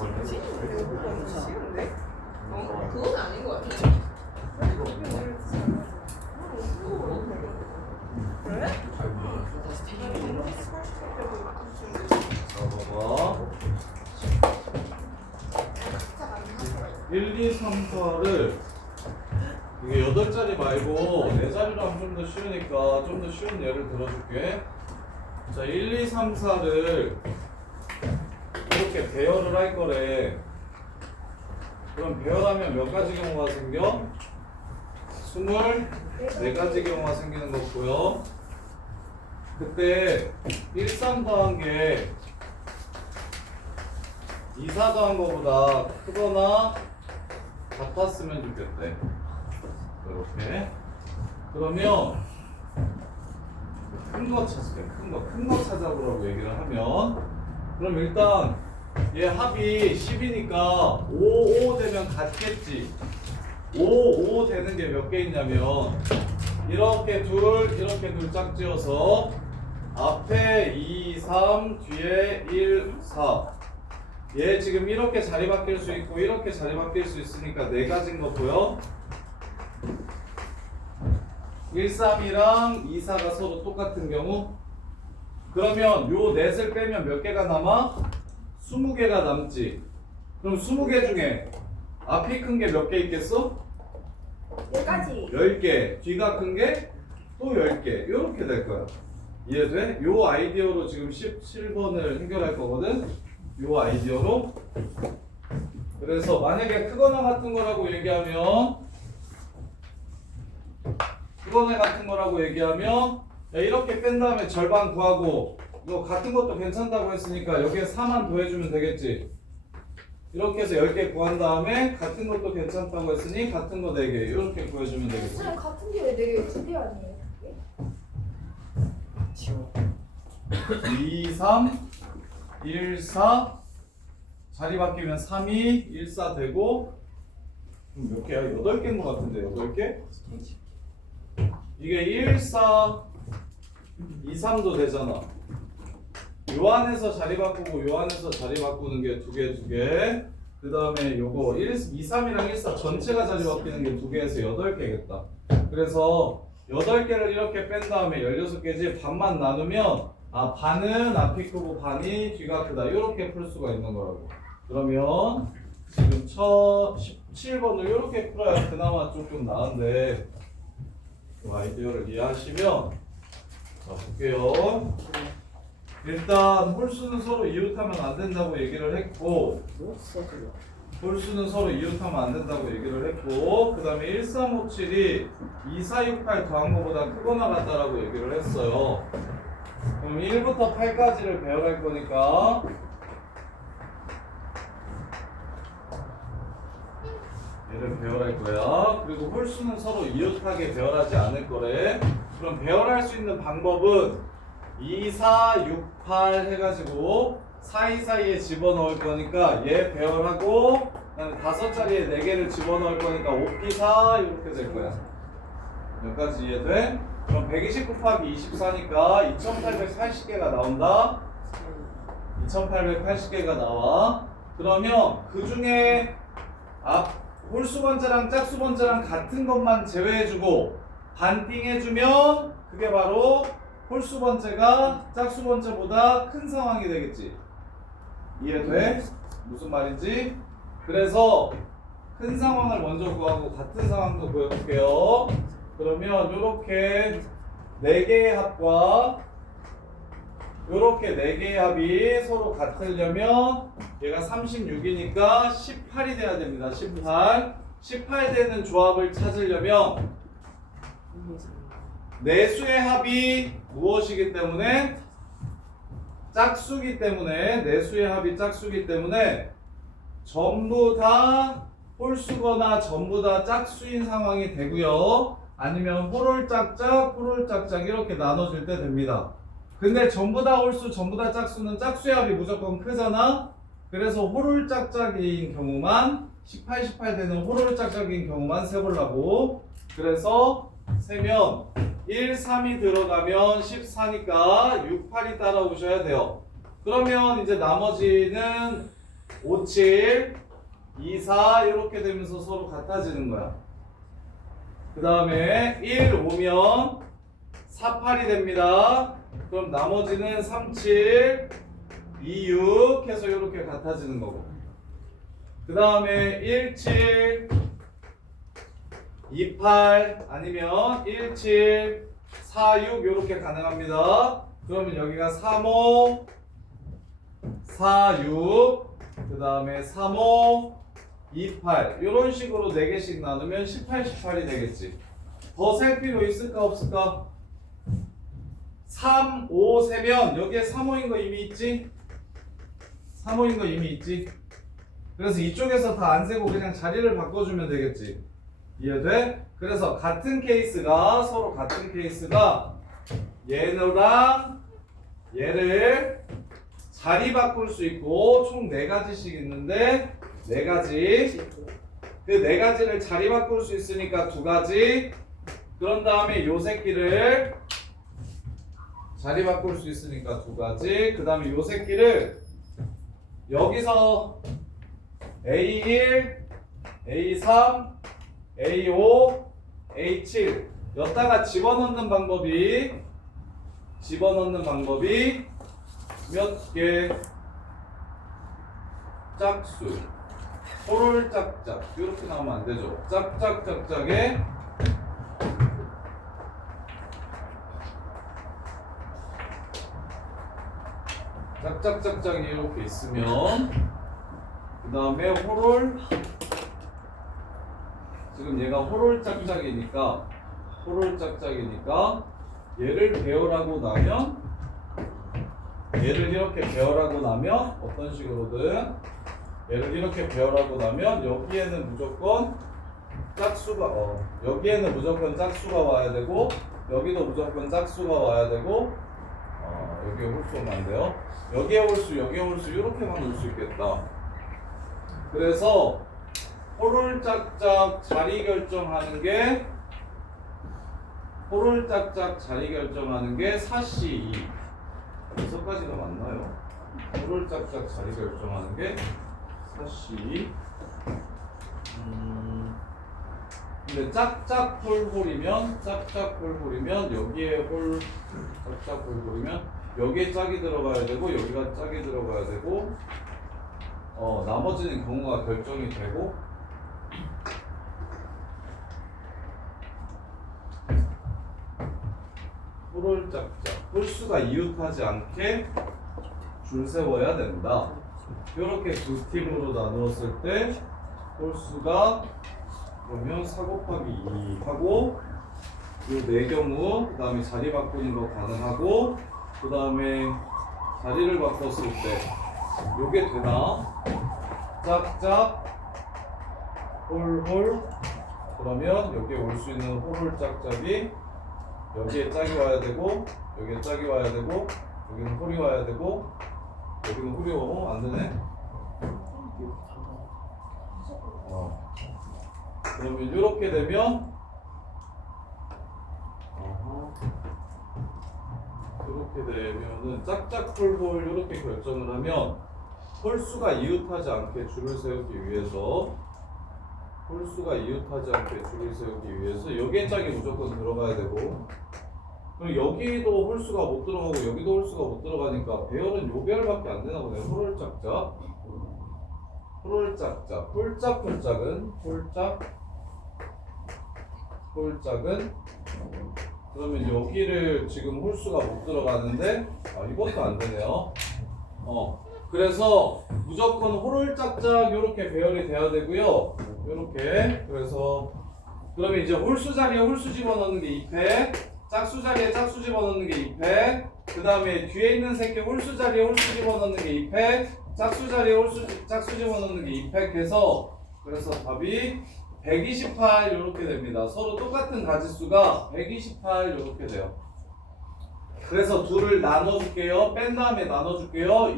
너무 쉬운데? 그건 아닌 것 같아. 그래? 봐봐. 1, 2, 3, 4를 이게 8자리 말고 4자리로 하면 좀 더 쉬우니까 좀 더 쉬운 예를 들어줄게. 자, 1, 2, 3, 4를 이렇게 배열을 할 거래. 그럼 배열하면 몇 가지 경우가 생겨? 24가지 경우가 생기는 거고요. 그때 1, 3 더한 게 2, 4 더한 거보다 크거나 같았으면 좋겠대. 이렇게. 그러면 큰 거 찾을게. 큰 거 찾아보라고 얘기를 하면, 그럼 일단 얘 합이 10이니까 5, 5 되면 같겠지. 5, 5 되는 게 몇 개 있냐면 이렇게 둘 짝지어서 앞에 2, 3, 뒤에 1, 4. 얘 지금 이렇게 자리 바뀔 수 있고 이렇게 자리 바뀔 수 있으니까 4가지인 거고요. 1, 3이랑 2, 4가 서로 똑같은 경우, 그러면 요 넷을 빼면 몇 개가 남아? 20개가 남지. 그럼 20개 중에 앞이 큰 게 몇 개 있겠어? 10가지. 10개. 뒤가 큰 게 또 10개. 이렇게 될 거야. 이해돼? 요 아이디어로 지금 17번을 해결할 거거든. 요 아이디어로. 그래서 만약에 크거나 같은 거라고 얘기하면, 야, 이렇게 뺀 다음에 절반 구하고, 너 같은 것도 괜찮다고 했으니까 여기에 4만 더해주면 되겠지. 이렇게 해서 10개 구한 다음에 같은 것도 괜찮다고 했으니 같은 거 4개 이렇게 구해주면 되겠지. 선생님 같은 게 왜 4개 2개 아니에요? 2, 3, 1, 4 자리 바뀌면 3, 2, 1, 4 되고, 몇 개야? 8개인 것 같은데 8개? 이게 1, 4, 2, 3도 되잖아. 요 안에서 자리 바꾸고 요 안에서 자리 바꾸는 게 2개. 그 다음에 요거 2, 3이랑 1, 4 전체가 자리 바뀌는 게 2개에서 8개겠다. 그래서 8개를 이렇게 뺀 다음에 16개지. 반만 나누면 반은 앞이 크고 반이 뒤가 크다. 이렇게 풀 수가 있는 거라고. 그러면 지금 17번을 이렇게 풀어야 그나마 조금 나은데, 그 아이디어를 이해하시면, 자, 볼게요. 일단 홀수는 서로 이웃하면 안 된다고 얘기를 했고, 홀수는 서로 이웃하면 안 된다고 얘기를 했고, 그 다음에 1357이 2468 더한 거보다 크거나 같다라고 얘기를 했어요. 그럼 1부터 8까지를 배열할 거니까 얘를 배열할 거야. 그리고 홀수는 서로 이웃하게 배열하지 않을 거래. 그럼 배열할 수 있는 방법은 2, 4, 6, 8 해가지고 사이사이에 집어넣을 거니까 얘 배열하고, 그다음에 5자리에 4개를 집어넣을 거니까 5P4 이렇게 될 거야. 여기까지 이해돼? 그럼 120 곱하기 24니까 2880개가 나온다. 2880개가 나와. 그러면 그 중에 홀수 번째랑 짝수 번째랑 같은 것만 제외해주고 반띵해주면 그게 바로 홀수 번째가 짝수 번째보다 큰 상황이 되겠지. 이해돼? 무슨 말인지? 그래서 큰 상황을 먼저 구하고 같은 상황도 구해볼게요. 그러면 요렇게 4개의 합과 요렇게 4개의 합이 서로 같으려면 얘가 36이니까 18이 돼야 됩니다. 18 되는 조합을 찾으려면 내수의 합이 무엇이기 때문에? 짝수기 때문에. 내수의 합이 짝수기 때문에 전부 다 홀수거나 전부 다 짝수인 상황이 되고요. 아니면 호롤짝짝 이렇게 나눠질 때 됩니다. 근데 전부 다 홀수 전부 다 짝수는 짝수의 합이 무조건 크잖아. 그래서 호롤짝짝인 경우만 18 되는 호롤짝짝인 경우만 세보려고. 그래서 세면 1, 3이 들어가면 14니까 6, 8이 따라오셔야 돼요. 그러면 이제 나머지는 5, 7, 2, 4 이렇게 되면서 서로 같아지는 거야. 그 다음에 1 오면 4, 8이 됩니다. 그럼 나머지는 3, 7, 2, 6 해서 이렇게 같아지는 거고. 그 다음에 1, 7, 2, 8 아니면 1, 7, 4, 6 이렇게 가능합니다. 그러면 여기가 3, 5, 4, 6 그 다음에 3, 5, 2, 8 이런 식으로 4개씩 나누면 18, 18이 되겠지. 더 셀 필요 있을까 없을까? 3, 5 세면 여기에 3, 5인 거 이미 있지? 3, 5인 거 이미 있지? 그래서 이쪽에서 다 안 세고 그냥 자리를 바꿔주면 되겠지. 이해돼? 그래서 같은 케이스가 서로 같은 케이스가 얘랑 얘를 자리 바꿀 수 있고 총 4가지씩 있는데 4가지 그 4가지를 자리 바꿀 수 있으니까 2가지 그런 다음에 요 새끼를 자리 바꿀 수 있으니까 2가지 그 다음에 요 새끼를 여기서 A1, A3, A5, A7 여기다가 집어넣는 방법이 몇 개 짝수 호를 짝짝 이렇게 나오면 안 되죠. 짝짝짝짝에 짝짝짝짝이 이렇게 있으면 그 다음에 호를 지금 얘가 호를 짝짝이니까 얘를 배열하고 나면 얘를 이렇게 배열하고 나면 어떤 식으로든 얘를 이렇게 배열하고 나면 여기에는 무조건 짝수가 여기에는 무조건 짝수가 와야 되고 여기도 무조건 짝수가 와야 되고 여기에 홀수 오면 안 돼요. 여기에 홀수 여기에 홀수 이렇게만 올 수 있겠다. 그래서 호를 짝짝 자리 결정하는 게 사시 2여기까지가 맞나요? 호를 짝짝 자리 결정하는 게 사시 근데 짝짝홀홀이면 여기에 홀 짝짝홀홀이면 여기에 짝이 들어가야 되고 여기가 짝이 들어가야 되고 나머지는 경우가 결정이 되고 홀을 짝짝 홀수가 이웃하지 않게 줄 세워야 된다. 이렇게 2팀으로 나누었을 때 홀수가 그러면 4 곱하기 2 하고 요 4경우 그 다음에 자리 바꾸는 거 가능하고 그 다음에 자리를 바꿨을 때 요게 되나? 짝짝 홀홀 그러면 여기에 올 수 있는 홀홀 짝짝이 여기에 짝이 와야 되고 여기에 짝이 와야 되고 여기는 홀이 와야 되고 여기는 홀이 오고 안 되네. 그러면 이렇게 되면 이렇게 되면은 짝짝 홀홀 이렇게 결정을 하면 홀수가 이웃하지 않게 줄을 세우기 위해서 여기에 짝이 무조건 들어가야 되고 그럼 여기도 홀수가 못 들어가고 여기도 홀수가 못 들어가니까 배열은 요 배열밖에 안 되나 보네. 홀을 짝짝 홀짝은 그러면 여기를 지금 홀수가 못 들어가는데 이것도 안 되네요. 그래서 무조건 홀을 짝짝 이렇게 배열이 돼야 되고요. 이렇게 그래서 그러면 이제 홀수 자리에 홀수 집어넣는 게 2팩, 짝수 자리에 짝수 집어넣는 게 2팩, 그 다음에 뒤에 있는 새끼 홀수 자리에 홀수 집어넣는 게 2팩, 짝수 자리에 짝수 집어넣는 게 2팩 해서 그래서 답이 128 이렇게 됩니다. 서로 똑같은 가지수가 128 이렇게 돼요. 그래서 둘을 나눠줄게요. 뺀 다음에 나눠줄게요.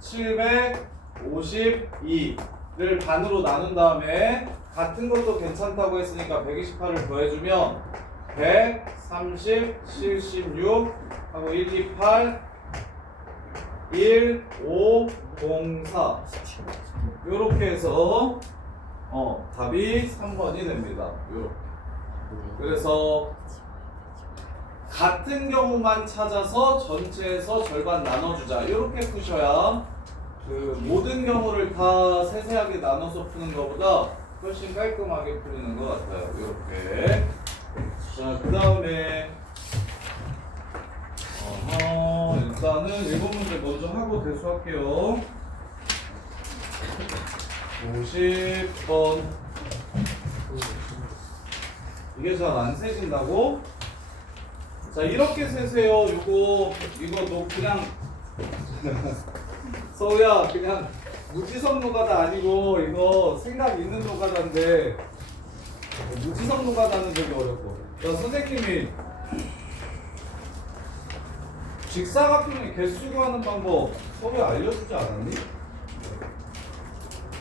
2752를 반으로 나눈 다음에 같은 것도 괜찮다고 했으니까 128을 더해주면 130, 76 하고 128 1, 5, 0, 4 요렇게 해서 답이 3번이 됩니다. 요렇게. 그래서 같은 경우만 찾아서 전체에서 절반 나눠주자. 이렇게 푸셔야 그 모든 경우를 다 세세하게 나눠서 푸는 것보다 훨씬 깔끔하게 풀리는 것 같아요. 이렇게. 자, 그 다음에 일단은 1번 문제 먼저 하고 대수할게요. 50번. 이게 잘 안 세진다고? 자, 이렇게 세세요. 이거 너 그냥 서우야 그냥 무지성 노가다 아니고 이거 생각 있는 노가다인데 무지성 노가다는 되게 어렵고. 야, 선생님이 직사각형의 개수 구하는 방법 서우야 알려주지 않았니?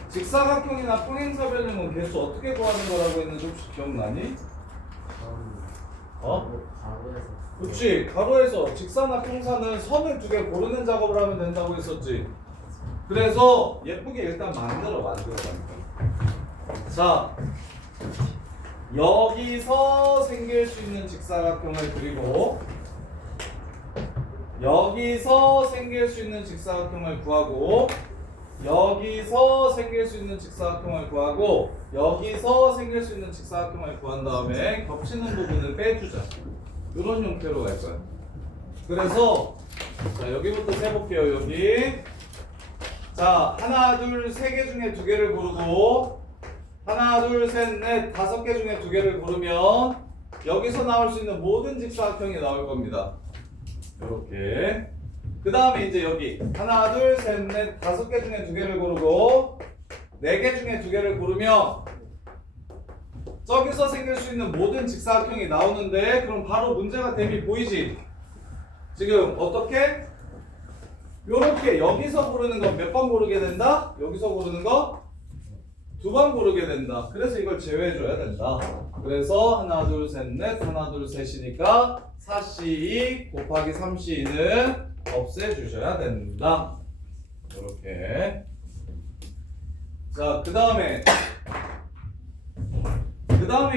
직사각형이나 평행사변형은 개수 어떻게 구하는 거라고 했는지 혹시 기억나니? 그렇지. 가로에서 직사나 평사는 선을 2개 고르는 작업을 하면 된다고 했었지. 그래서 예쁘게 일단 만들어. 자, 여기서 생길 수 있는 직사각형을 그리고 여기서 생길 수 있는 직사각형을 구하고 여기서 생길 수 있는 직사각형을 구하고 여기서 생길 수 있는 직사각형을 구한 다음에 겹치는 부분을 빼주자. 이런 형태로 갈 거야. 그래서 자, 여기부터 세볼게요. 여기 자, 하나, 둘, 3개 중에 2개를 고르고 하나, 둘, 셋, 넷, 5개 중에 2개를 고르면 여기서 나올 수 있는 모든 직사각형이 나올 겁니다. 이렇게. 그 다음에 이제 여기 하나, 둘, 셋, 넷, 5개 중에 2개를 고르고 4개 중에 2개를 고르면 저기서 생길 수 있는 모든 직사각형이 나오는데 그럼 바로 문제가 됨이 보이지? 지금 어떻게? 요렇게 여기서 고르는 건 몇 번 고르게 된다? 여기서 고르는 거 2번 고르게 된다. 그래서 이걸 제외해줘야 된다. 그래서 하나, 둘, 셋, 넷, 하나, 둘, 셋이니까 4C2 곱하기 3C2는 없애주셔야 된다. 이렇게. 자, 그 다음에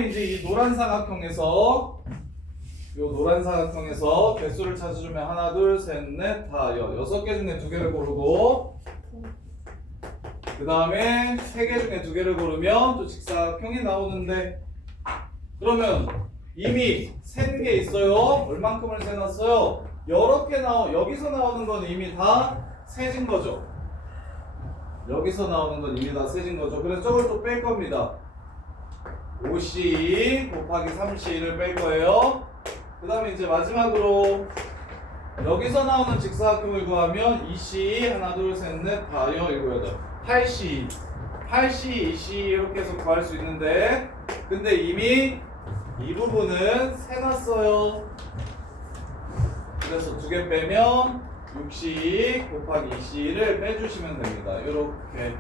이제 이 노란 사각형에서 개수를 찾아주면 하나, 둘, 셋, 넷, 다 6개 중에 2개를 고르고 그 다음에 3개 중에 2개를 고르면 또 직사각형이 나오는데 그러면 이미 센 게 있어요. 얼만큼을 세놨어요? 여러 개 여기서 나오는 건 이미 다 세진 거죠. 여기서 나오는 건 이미 다 세진 거죠. 그래서 저걸 또 뺄 겁니다. 5C 곱하기 3C를 뺄 거예요. 그 다음에 이제 마지막으로 여기서 나오는 직사각형을 구하면 2C 하나, 둘, 셋, 넷, 다 7, 8, 8C 2C 이렇게 해서 구할 수 있는데 근데 이미 이 부분은 세놨어요. 그래서 2개 빼면 6C 곱하기 2C를 빼주시면 됩니다. 이렇게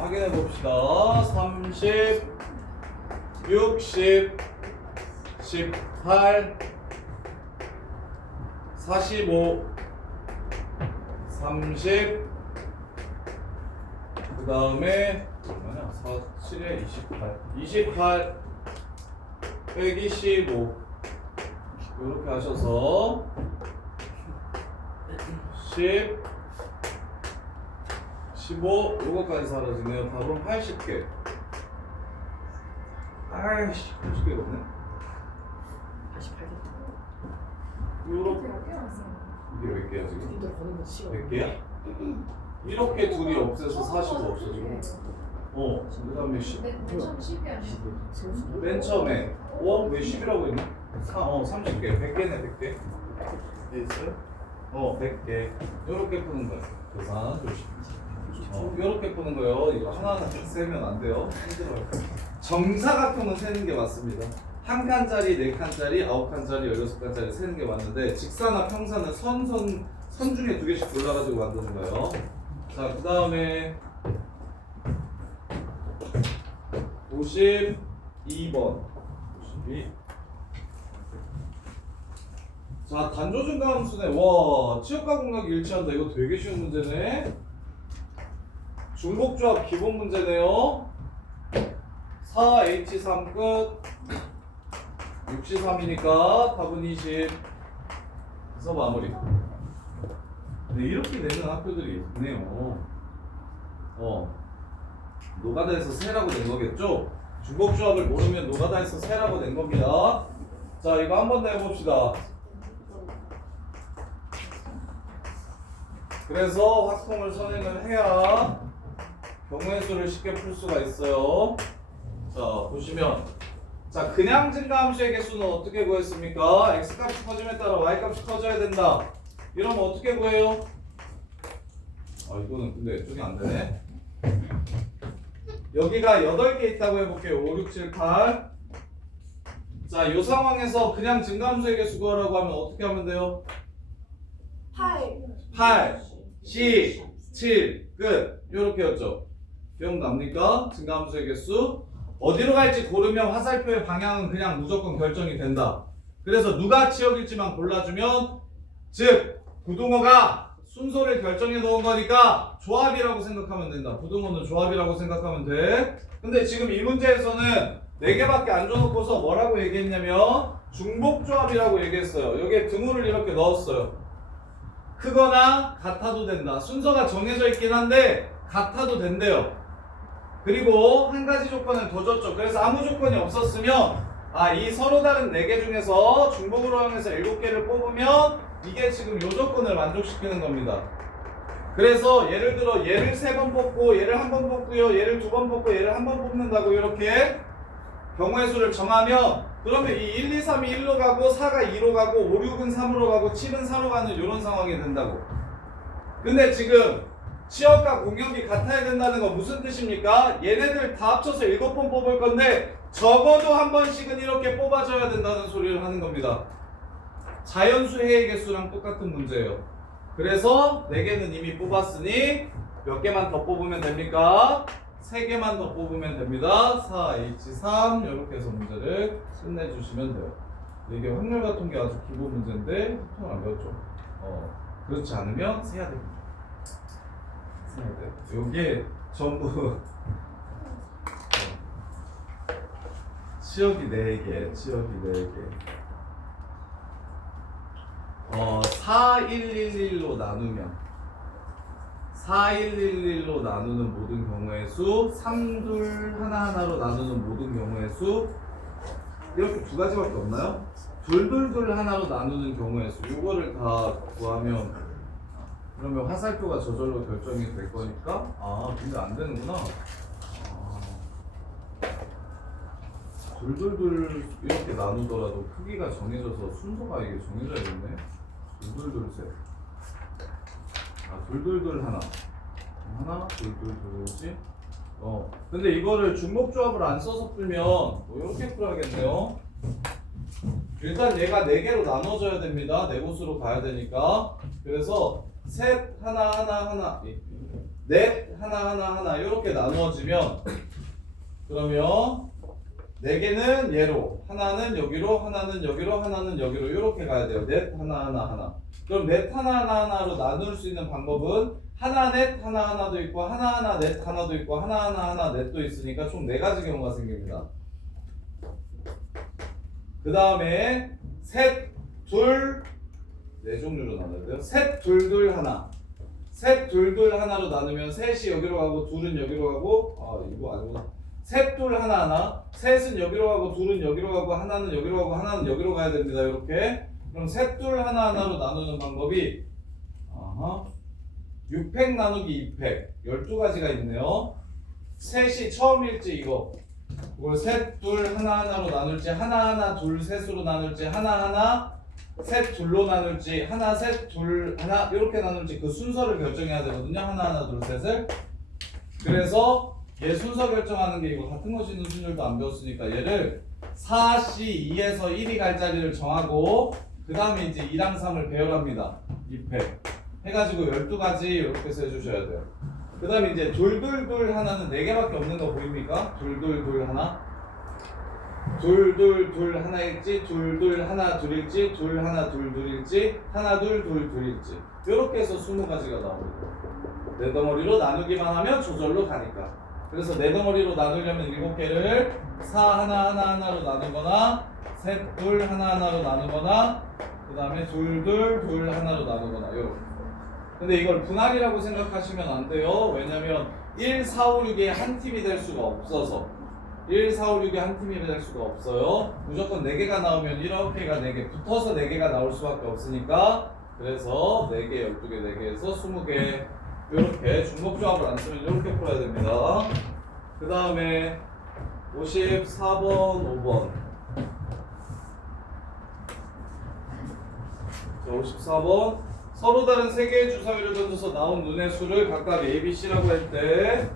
확인해 봅시다. 30 60 18 45 30 그 다음에 얼마냐? 47에 28 빼기 15 이렇게 하셔서 10 15 요거까지 사라지네요. 답은 80개. 아이씨 80개가 없네. 88개. 요렇게 이게 몇 개야 지금? 100개야? 이렇게 둘이 없애서 40도 없어지고 그 다음에 10 맨 처음 10이 아니야. 맨 처음에 왜 10이라고 했나? 30개 100개네 100개 있어요? 100개 요렇게 푸는 거야. 계산 조심. 요렇게 푸는 거예요. 이거 하나하나 세면 안 돼요. 힘들어요. 정사각형은 세는 게 맞습니다. 한 칸짜리, 4칸짜리, 9칸짜리, 16칸짜리 세는 게 맞는데 직사나 평사는 선 중에 2개씩 골라가지고 만드는 거예요. 자, 그 다음에 52번 52. 자, 단조 증가함수네. 와, 치역과 공각이 일치한다. 이거 되게 쉬운 문제네. 중복조합 기본 문제네요. 4H3 끝. 63이니까 답은 20. 그래서 마무리. 네, 이렇게 내는 학교들이 있네요. 노가다에서 세라고 낸 거겠죠? 중복조합을 모르면 노가다에서 세라고 낸 겁니다. 자, 이거 한 번 더 해봅시다. 그래서 확통을 선행을 해야 경우의 수를 쉽게 풀 수가 있어요. 자, 보시면 자, 그냥 증가함수의 개수는 어떻게 구했습니까? x값이 커짐에 따라 y값이 커져야 된다. 이러면 어떻게 구해요? 아, 이거는 근데 쪽이 안 되네. 여기가 8개 있다고 해볼게요. 5, 6, 7, 8. 자, 이 상황에서 그냥 증가함수의 개수 구하라고 하면 어떻게 하면 돼요? 8, 10, 7, 끝. 요렇게였죠. 기억납니까? 증가함수의 개수. 어디로 갈지 고르면 화살표의 방향은 그냥 무조건 결정이 된다. 그래서 누가 치역일지만 골라주면, 즉 부등호가 순서를 결정해 놓은 거니까 조합이라고 생각하면 된다. 부등호는 조합이라고 생각하면 돼. 근데 지금 이 문제에서는 4개밖에 안 줘놓고서 뭐라고 얘기했냐면 중복조합이라고 얘기했어요. 여기에 등호를 이렇게 넣었어요. 크거나 같아도 된다. 순서가 정해져 있긴 한데 같아도 된대요. 그리고 한 가지 조건을 더 줬죠. 그래서 아무 조건이 없었으면 이 서로 다른 4개 중에서 중복으로 향해서 7개를 뽑으면 이게 지금 요 조건을 만족시키는 겁니다. 그래서 예를 들어 얘를 3번 뽑고 얘를 1번 뽑고요, 얘를 2번 뽑고 얘를 1번 뽑는다고 이렇게 경우의 수를 정하면 그러면 이 1, 2, 3이 1로 가고 4가 2로 가고 5, 6은 3으로 가고 7은 4로 가는 이런 상황이 된다고. 근데 지금 치역과 공역이 같아야 된다는 건 무슨 뜻입니까? 얘네들 다 합쳐서 7번 뽑을 건데 적어도 한 번씩은 이렇게 뽑아줘야 된다는 소리를 하는 겁니다. 자연수 해의 개수랑 똑같은 문제예요. 그래서 4개는 이미 뽑았으니 몇 개만 더 뽑으면 됩니까? 3개만 더 뽑으면 됩니다. 4H3 이렇게 해서 문제를 끝내주시면 돼요. 이게 확률과 통계 아주 기본 문제인데 보통 안 배웠죠. 그렇지 않으면 세야 됩니다. 세야 돼요. 여기에 전부 치역이 4개, 치역이 4개. 4111로 나누면 4111로 나누는 모든 경우의 수, 32 하나하나로 나누는 모든 경우의 수, 이렇게 2가지밖에 없나요? 222 하나로 나누는 경우의 수, 이거를 다 구하면 그러면 화살표가 저절로 결정이 될 거니까 근데 안 되는구나. 222 이렇게 나누더라도 크기가 정해져서 순서가 이게 정해져야겠네. 222 셋. 222 하나. 222지? 근데 이거를 중복조합을 안 써서 풀면 이렇게 풀어야겠네요. 일단 얘가 4개로 나눠져야 됩니다. 4곳으로 가야 되니까. 그래서 셋 하나 하나 하나, 넷 하나 하나 하나 이렇게 나누어지면 그러면 4개는 얘로, 하나는 여기로, 하나는 여기로, 하나는 여기로 이렇게 가야 돼요. 넷 하나 하나 하나. 그럼 넷 하나 하나 하나로 나눌 수 있는 방법은 하나 넷 하나 하나도 있고 하나 하나 넷 하나도 있고 하나 하나 하나 넷도 있으니까 총 4가지 경우가 생깁니다. 그 다음에 셋, 둘, 4종류로 나눠야 돼요. 셋, 둘, 둘, 하나. 셋, 둘, 둘, 하나로 나누면 셋이 여기로 가고 둘은 여기로 가고 이거 아니구나. 셋, 둘, 하나, 하나. 셋은 여기로 가고 둘은 여기로 가고 하나는 여기로 가고 하나는 여기로 가야 됩니다. 이렇게. 그럼 셋, 둘, 하나, 하나로 나누는 방법이 6팩 나누기 2팩 12가지가 있네요. 셋이 처음일지 이거 그걸 셋, 둘, 하나, 하나로 나눌지 하나, 하나, 둘, 셋으로 나눌지 하나, 하나, 셋, 둘로 나눌지 하나, 셋, 둘, 하나 이렇게 나눌지 그 순서를 결정해야 되거든요. 하나, 하나, 둘, 셋을. 그래서 얘 순서 결정하는 게 이거 같은 것이 있는 순열도 안 배웠으니까 얘를 4시 2에서 1이 갈 자리를 정하고 그 다음에 이제 2랑 3을 배열합니다. 2팩 해가지고 12가지 이렇게 해서 해주셔야 돼요. 그 다음에 이제 둘둘둘 하나는 4개밖에 없는 거 보입니까? 둘둘둘 하나 둘, 둘, 둘, 하나일지, 둘, 둘, 하나, 둘일지, 둘, 하나, 둘, 둘일지, 하나, 둘, 둘, 둘일지. 이렇게 해서 20가지가 나옵니다. 네 덩어리로 나누기만 하면 조절로 가니까. 그래서 네 덩어리로 나누려면 7개를 4 하나 하나 하나로 나누거나 셋, 둘, 하나 하나로 나누거나 그 다음에 둘, 둘, 둘 하나로 나누거나 이렇게. 근데 이걸 분할이라고 생각하시면 안 돼요. 왜냐면 1, 4, 5, 6의 한 팀이 될 수가 없어서 1, 4, 5, 6의 한 팀이 될 수가 없어요. 무조건 4개가 나오면 이렇게가 4개 붙어서 4개가 나올 수밖에 없으니까 그래서 4개, 12개, 4개에서 20개 이렇게 중복조합을 안 쓰면 이렇게 풀어야 됩니다. 그 다음에 54번, 5번. 자, 54번. 서로 다른 3개의 주사위를 던져서 나온 눈의 수를 각각 A, B, C라고 할 때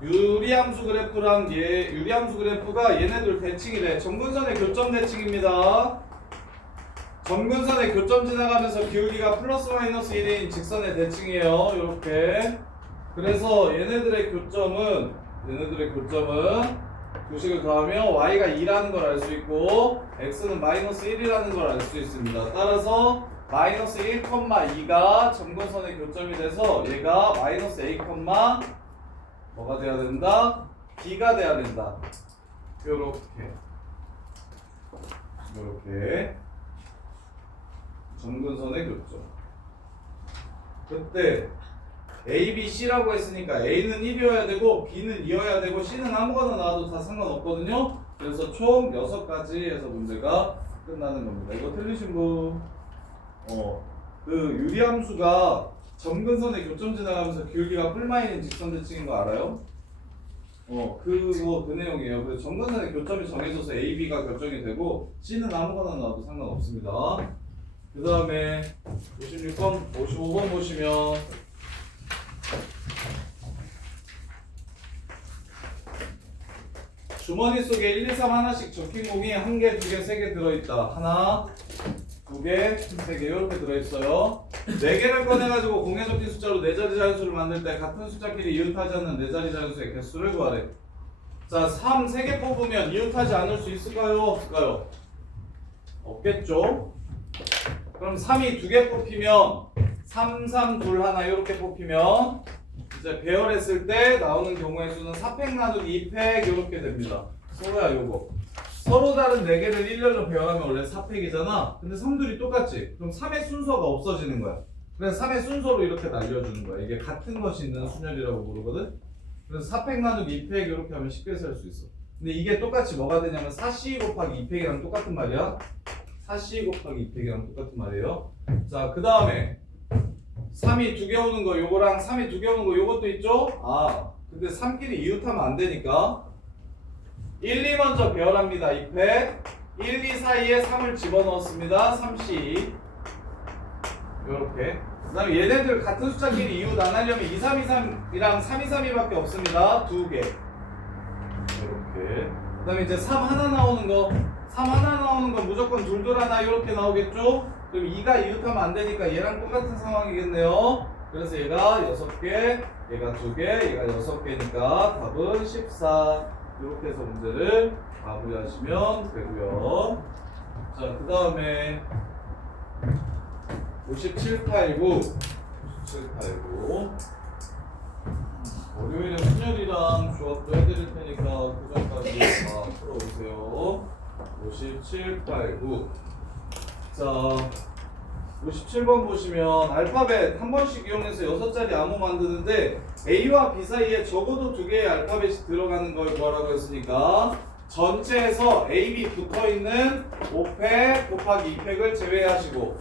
유리함수 그래프랑 유리함수 그래프가 얘네들 대칭이래. 점근선의 교점 대칭입니다. 점근선의 교점 지나가면서 기울기가 플러스 마이너스 1인 직선의 대칭이에요. 이렇게. 그래서 얘네들의 교점은 교식을 더하면 y가 2라는 걸 알 수 있고 x는 마이너스 1이라는 걸 알 수 있습니다. 따라서 마이너스 1,2가 점근선의 교점이 돼서 얘가 마이너스 a, 뭐가 돼야 된다? b가 돼야 된다. 요렇게 점근선의 교점. 그때 A, B, C라고 했으니까 A는 1이어야 되고 B는 2여야 되고 C는 아무거나 나와도 다 상관없거든요. 그래서 총 6가지에서 문제가 끝나는 겁니다. 이거 틀리신 분? 그 유리함수가 점근선의 교점 지나가면서 기울기가 뿔마이는 직선 대칭인 거 알아요? 그 내용이에요. 그래서 점근선의 교점이 정해져서 A, B가 결정이 되고 C는 아무거나 나와도 상관없습니다. 그 다음에 56번, 55번 보시면 주머니 속에 1, 2, 3 하나씩 적힌 공이 1개, 2개, 3개 들어있다. 하나, 2개, 3개 이렇게 들어있어요. 4개를 꺼내가지고 공에 적힌 숫자로 4자리 자연수를 만들 때 같은 숫자끼리 이웃하지 않는 4자리 자연수의 개수를 구하래. 자, 3개 뽑으면 이웃하지 않을 수 있을까요? 없을까요? 없겠죠? 그럼 3이 2개 뽑히면 3, 3, 2, 1 이렇게 뽑히면 이제 배열했을 때 나오는 경우의 수는 4팩 나누기 2팩 이렇게 됩니다. 서로야 요거. 서로 다른 4개를 일렬로 배열하면 원래 4팩이잖아. 근데 3둘이 똑같지? 그럼 3의 순서가 없어지는 거야. 그래서 3의 순서로 이렇게 날려주는 거야. 이게 같은 것이 있는 순열이라고 부르거든. 그래서 4팩 나누기 2팩 이렇게 하면 쉽게 셀 수 있어. 근데 이게 똑같이 뭐가 되냐면 4C 곱하기 2팩이랑 똑같은 말이야. 4C 곱하기 2팩이랑 똑같은 말이에요. 자, 그 다음에 3이 2개 오는 거 요거랑 3이 2개 오는 거 요것도 있죠? 근데 3끼리 이웃하면 안 되니까 1, 2 먼저 배열합니다. 2팩 1, 2 사이에 3을 집어넣었습니다. 3C 요렇게. 그 다음에 얘네들 같은 숫자끼리 이웃 안 하려면 2, 3, 2, 3이랑 3, 2, 3이 밖에 없습니다. 2개 요렇게. 그 다음에 이제 3 하나 나오는 거 3 하나 나오는 건 무조건 둘둘 하나 이렇게 나오겠죠? 그럼 2가 이웃하면 안 되니까 얘랑 똑같은 상황이겠네요. 그래서 얘가 6개, 얘가 2개, 얘가 6개니까 답은 14. 이렇게 해서 문제를 마무리하시면 되고요. 자, 그 다음에 57, 89. 월요일에 순열이랑 조합도 해드릴 테니까 그 전까지 다 풀어오세요. 57, 89. 자, 57번 보시면 알파벳 한 번씩 이용해서 6자리 암호 만드는데 A와 B 사이에 적어도 2개의 알파벳이 들어가는 걸 구하라고 했으니까 전체에서 A, B 붙어있는 5팩 곱하기 2팩을 제외하시고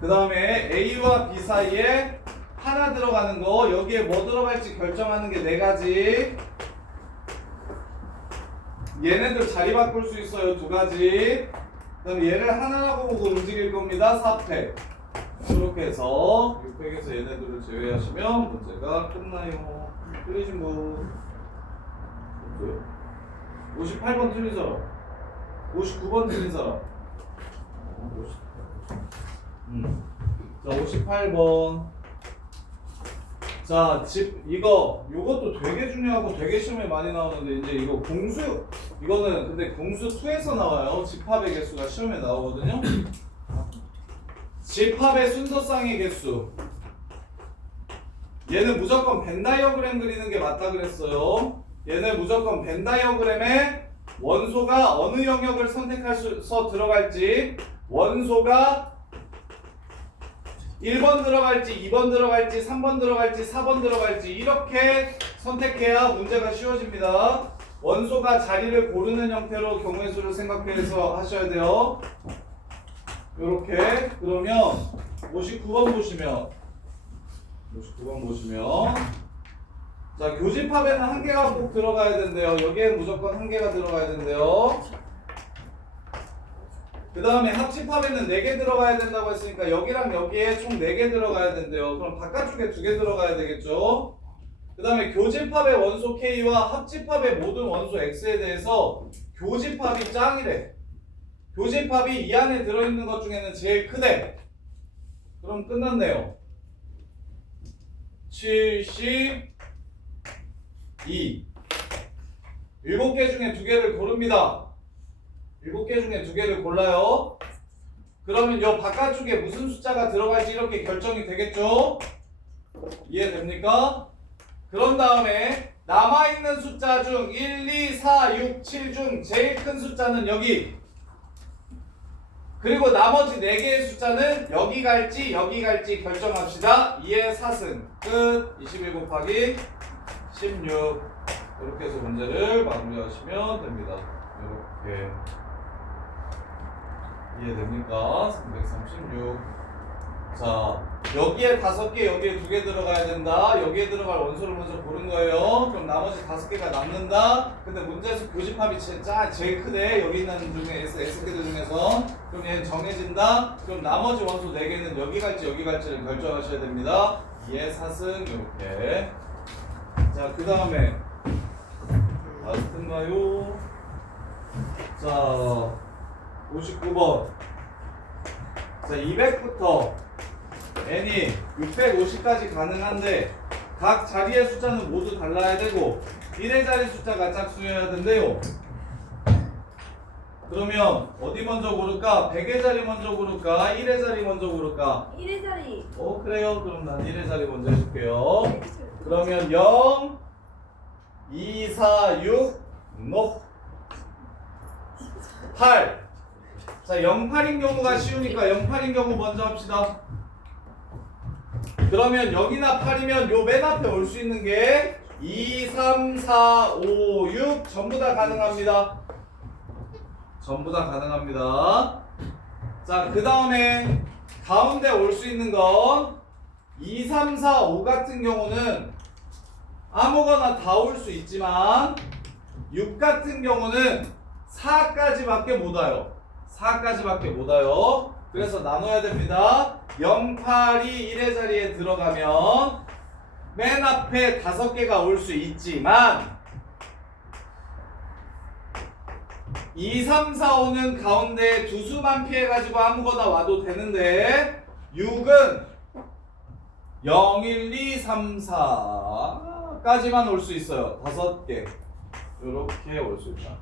그 다음에 A와 B 사이에 하나 들어가는 거 여기에 뭐 들어갈지 결정하는 게 4가지. 얘네들 자리 바꿀 수 있어요. 2가지. 그럼 얘를 하나라고 보고 움직일 겁니다. 4팩. 이렇게 해서 6팩에서 얘네들을 제외하시면 문제가 끝나요. 틀리신 분? 없어요. 58번 틀린 사람. 59번 틀린 사람. 자, 58번. 자, 요것도 되게 중요하고 되게 시험에 많이 나오는데 이제 이거 이거는 근데 공수 2에서 나와요. 집합의 개수가 시험에 나오거든요. 집합의 순서쌍의 개수. 얘는 무조건 벤 다이어그램 그리는 게 맞다 그랬어요. 얘는 무조건 벤 다이어그램에 원소가 어느 영역을 선택해서 들어갈지, 원소가 1번 들어갈지, 2번 들어갈지, 3번 들어갈지, 4번 들어갈지 이렇게 선택해야 문제가 쉬워집니다. 원소가 자리를 고르는 형태로 경우의 수를 생각해서 하셔야 돼요. 이렇게. 그러면 59번 보시면 자, 교집합에는 한 개가 꼭 들어가야 된대요. 여기에는 무조건 한 개가 들어가야 된대요. 그 다음에 합집합에는 4개 들어가야 된다고 했으니까 여기랑 여기에 총 4개 들어가야 된대요. 그럼 바깥쪽에 2개 들어가야 되겠죠. 그 다음에 교집합의 원소 K와 합집합의 모든 원소 X에 대해서 교집합이 짱이래. 교집합이 이 안에 들어있는 것 중에는 제일 크대. 그럼 끝났네요. 72 7개 중에 2개를 고릅니다. 7개 중에 2개를 골라요. 그러면 요 바깥쪽에 무슨 숫자가 들어갈지 이렇게 결정이 되겠죠? 이해됩니까? 그런 다음에 남아있는 숫자 중 1, 2, 4, 6, 7 중 제일 큰 숫자는 여기. 그리고 나머지 4개의 숫자는 여기 갈지 여기 갈지 결정합시다. 2의 4승 끝. 21 곱하기 16 이렇게 해서 문제를 마무리하시면 됩니다. 이렇게 이해됩니까? 336. 자, 여기에 5개, 여기에 2개 들어가야 된다. 여기에 들어갈 원소를 먼저 고른 거예요. 그럼 나머지 5개가 남는다. 근데 문제에서 교집합이 제일 크대. 여기 있는 중에서 S개들 중에서. 그럼 얘는 정해진다. 그럼 나머지 원소 4개는 여기 갈지 여기 갈지를 결정하셔야 됩니다. 2의 4승 이렇게. 자, 그 다음에 라스트인가요? 자, 59번. 자, 200부터 n이 650까지 가능한데 각 자리의 숫자는 모두 달라야 되고 1의 자리 숫자가 짝수여야 된대요. 그러면 어디 먼저 고를까? 100의 자리 먼저 고를까? 1의 자리 먼저 고를까? 1의 자리. 그래요. 그럼 난 1의 자리 먼저 해줄게요. 그러면 0 2, 4, 6 높 8. 자, 0, 8인 경우가 쉬우니까 0, 8인 경우 먼저 합시다. 그러면 0이나 8이면 요 맨 앞에 올 수 있는 게 2, 3, 4, 5, 6 전부 다 가능합니다. 전부 다 가능합니다. 자, 그 다음에 가운데 올 수 있는 건 2, 3, 4, 5 같은 경우는 아무거나 다 올 수 있지만 6 같은 경우는 4까지밖에 못 와요. 4까지밖에 못 와요. 그래서 나눠야 됩니다. 0, 8이 1의 자리에 들어가면 맨 앞에 5개가 올 수 있지만 2, 3, 4, 5는 가운데 두 수만 피해가지고 아무거나 와도 되는데 6은 0, 1, 2, 3, 4까지만 올 수 있어요. 5개. 이렇게 올 수 있다.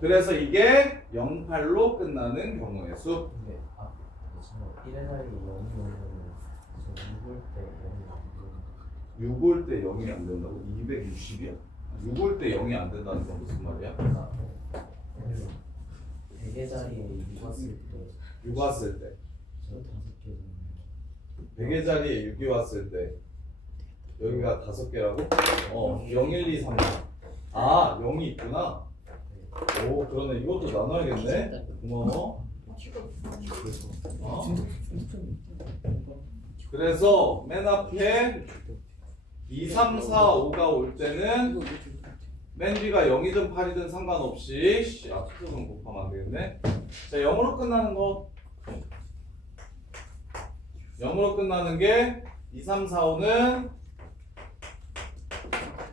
그래서 이게 0, 8로 끝나는 경우의 수. 근데 저 1의 자리 0이 오면은 저 6올 때 0이 안 되는 6 올 때 0이 안 된다고? 260이야? 6 올 때 0이 안 된다는 건 무슨 말이야? 100의 자리에 6 왔을 때 6 왔을 때 저 5개 정도 100의 자리에 6이 왔을 때 여기가 5개라고? 0, 1, 2, 3 아, 0이 있구나. 오, 그러네. 이것도 나눠야겠네. 고마워. 그래서 맨 앞에 2, 3, 4, 5가 올 때는 맨 뒤가 0이든 8이든 상관없이 앞수는 곱하면 안 되겠네. 자, 0으로 끝나는 거 0으로 끝나는 게 2, 3, 4, 5는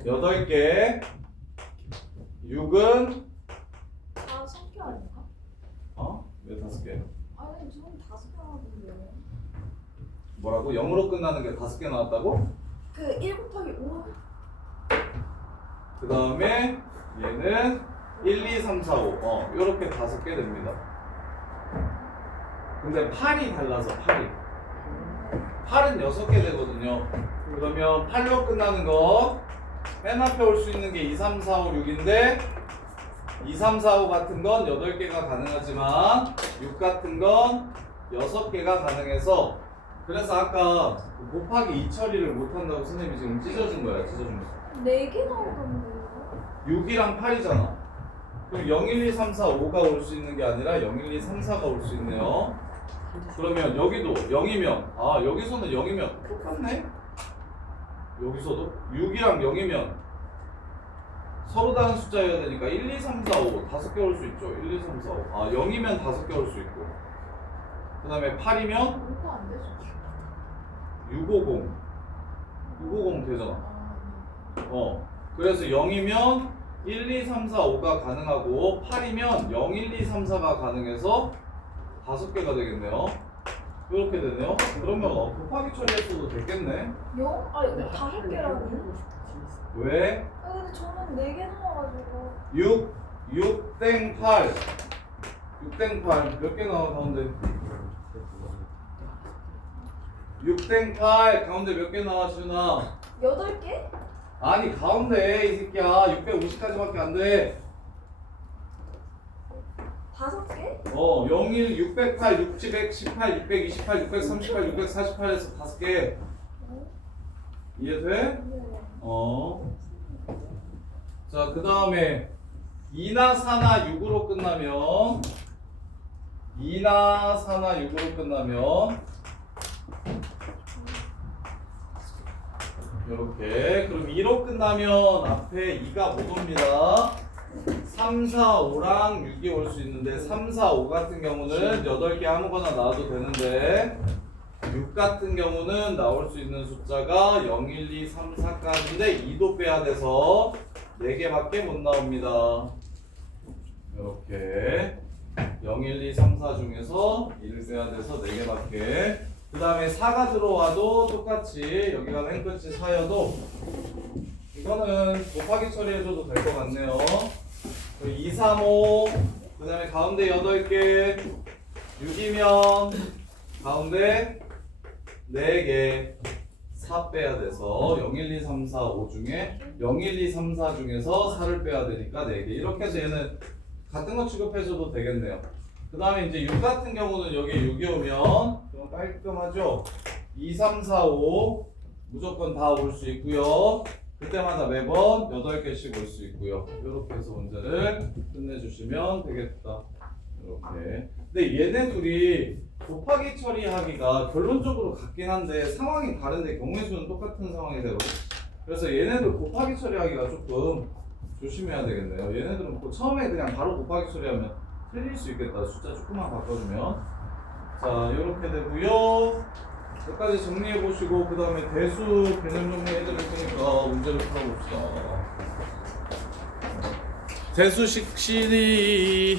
8개 6은 다 성격 아닌가? 왜 5개? 아니 저는 5개 나왔는데. 뭐라고? 0으로 끝나는 게 5개 나왔다고? 그 1 곱하기 5. 그 다음에 얘는 1, 2, 3, 4, 5 요렇게 5개 됩니다. 근데 8이 달라서 8은 6개 되거든요. 그러면 8로 끝나는 거 맨 앞에 올 수 있는 게 2, 3, 4, 5, 6인데 2, 3, 4, 5 같은 건 8개가 가능하지만 6 같은 건 6개가 가능해서 그래서 아까 곱하기 2 처리를 못한다고 선생님이 지금 찢어준 거야. 찢어준 거. 4개 나오던데요? 6이랑 8이잖아. 그럼 0, 1, 2, 3, 4, 5가 올 수 있는 게 아니라 0, 1, 2, 3, 4가 올 수 있네요. 그러면 여기도 0이면 여기서는 0이면 똑같네? 여기서도 6이랑 0이면 서로 다른 숫자여야 되니까 1, 2, 3, 4, 5 5개 올 수 있죠. 1, 2, 3, 4, 5 0이면 5개 올 수 있고 그 다음에 8이면 이거 안 되죠? 650 되잖아. 그래서 0이면 1, 2, 3, 4, 5가 가능하고 8이면 0, 1, 2, 3, 4가 가능해서 5개가 되겠네요. 이렇게 되네요. 그러면 곱하기 처리했어도 됐겠네. 0? 아 이거 5개라니? 왜? 근데 저는 4개 나와가지고 6 땡 8 6 땡 8 몇 개 나와 가운데? 6 땡 8 가운데 몇 개 나와 지훈아? 8개? 아니 가운데 이 새끼야 650까지밖에 안 돼. 5개? 0, 1, 608, 618, 628, 638, 648에서 5개. 이해돼? 네. 자, 그 다음에 2나 4나 6으로 끝나면 2나 4나 6으로 끝나면 이렇게 그럼 2로 끝나면 앞에 2가 못 옵니다. 3, 4, 5랑 6이 올 수 있는데 3, 4, 5 같은 경우는 8개 아무거나 나와도 되는데 6 같은 경우는 나올 수 있는 숫자가 0, 1, 2, 3, 4까지인데 2도 빼야 돼서 4개밖에 못 나옵니다. 이렇게 0, 1, 2, 3, 4 중에서 2를 빼야 돼서 4개밖에. 그 다음에 4가 들어와도 똑같이 여기가 맨 끝이 4여도 이거는 곱하기 처리해줘도 될 것 같네요. 2, 3, 5 그 다음에 가운데 8개 6이면 가운데 4개 4 빼야 돼서 0, 1, 2, 3, 4, 5 중에 0, 1, 2, 3, 4 중에서 4를 빼야 되니까 4개 이렇게 해서 얘는 같은 거 취급해줘도 되겠네요. 그 다음에 이제 6 같은 경우는 여기에 6이 오면 좀 깔끔하죠? 2, 3, 4, 5 무조건 다 올 수 있고요. 그때마다 매번 8개씩 올 수 있고요. 이렇게 해서 문제를 끝내주시면 되겠다. 이렇게. 근데 얘네 둘이 곱하기 처리하기가 결론적으로 같긴 한데 상황이 다른데 경우의 수는 똑같은 상황이 되거든. 그래서 얘네들 곱하기 처리하기가 조금 조심해야 되겠네요. 얘네들은 뭐 처음에 그냥 바로 곱하기 처리하면 틀릴 수 있겠다. 숫자 조금만 바꿔주면. 자, 이렇게 되고요. 여기까지 정리해 보시고 그 다음에 대수 개념 정리해 드릴 테니까 문제를 풀어봅시다. 대수식 시리